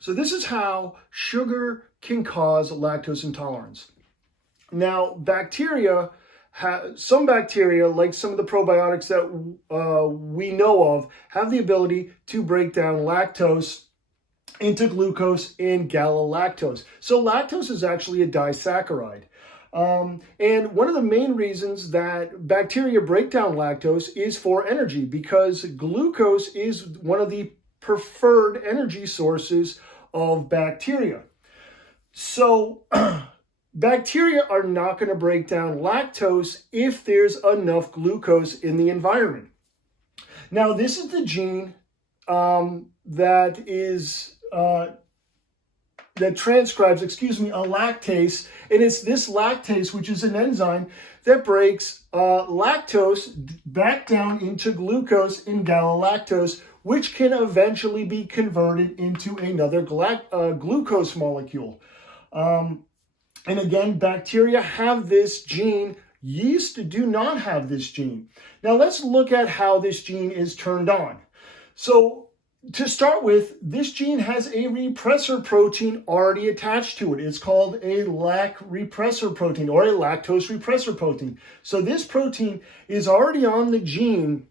So this is how sugar can cause lactose intolerance. Now, some bacteria, like some of the probiotics that we know of, have the ability to break down lactose into glucose and galactose. So lactose is actually a disaccharide. And one of the main reasons that bacteria break down lactose is for energy, because glucose is one of the preferred energy sources of bacteria. So bacteria are not going to break down lactose if there's enough glucose in the environment. Now, this is the gene that transcribes, a lactase, and it's this lactase, which is an enzyme that breaks lactose back down into glucose and galactose, which can eventually be converted into another glucose molecule. And again, bacteria have this gene. Yeast do not have this gene. Now let's look at how this gene is turned on. So to start with, this gene has a repressor protein already attached to it. It's called a lac repressor protein, or a lactose repressor protein. So this protein is already on the gene,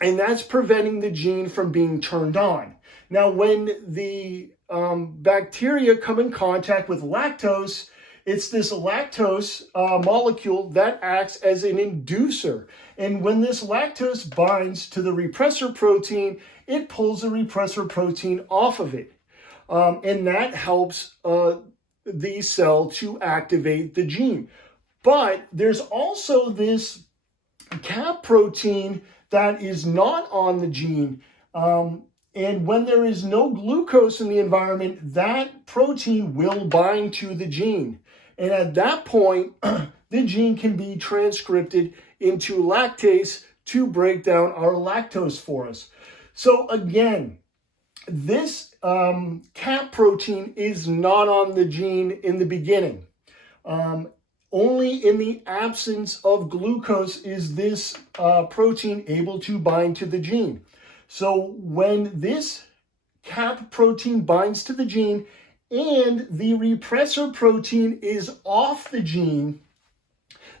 and that's preventing the gene from being turned on. Now, when the bacteria come in contact with lactose, it's this lactose molecule that acts as an inducer. And when this lactose binds to the repressor protein, it pulls the repressor protein off of it. And that helps the cell to activate the gene. But there's also this cap protein that is not on the gene. And when there is no glucose in the environment, that protein will bind to the gene. And at that point, the gene can be transcribed into lactase to break down our lactose for us. So again, this cap protein is not on the gene in the beginning. Only in the absence of glucose is this protein able to bind to the gene. So when this cap protein binds to the gene and the repressor protein is off the gene,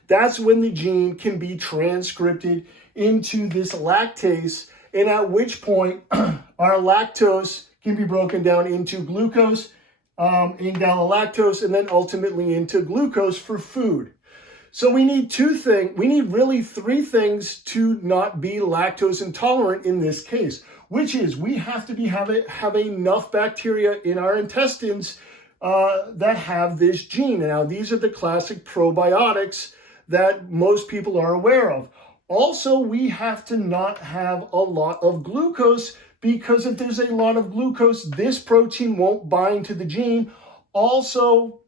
that's when the gene can be transcribed into this lactase, and at which point our lactose can be broken down into glucose and galactose, and then ultimately into glucose for food. So we need really three things to not be lactose intolerant in this case, which is we have to have enough bacteria in our intestines that have this gene. Now, these are the classic probiotics that most people are aware of. Also, we have to not have a lot of glucose, because if there's a lot of glucose, this protein won't bind to the gene. Also,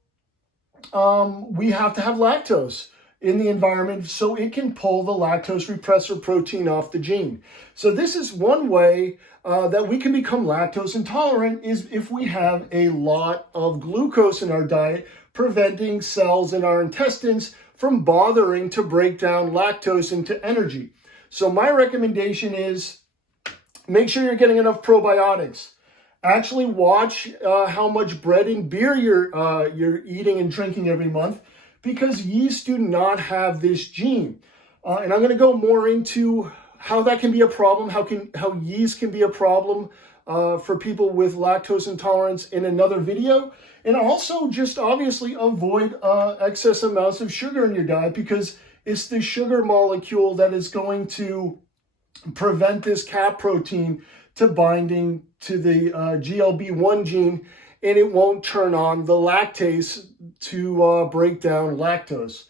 we have to have lactose in the environment so it can pull the lactose repressor protein off the gene. So this is one way that we can become lactose intolerant, is if we have a lot of glucose in our diet, preventing cells in our intestines from bothering to break down lactose into energy. So my recommendation is make sure you're getting enough probiotics. Actually watch how much bread and beer you're eating and drinking every month, because yeast do not have this gene. And I'm going to go more into how that can be a problem, how yeast can be a problem for people with lactose intolerance in another video. And also just obviously avoid excess amounts of sugar in your diet, because it's the sugar molecule that is going to prevent this cap protein to binding to the GLB1 gene, and it won't turn on the lactase to break down lactose.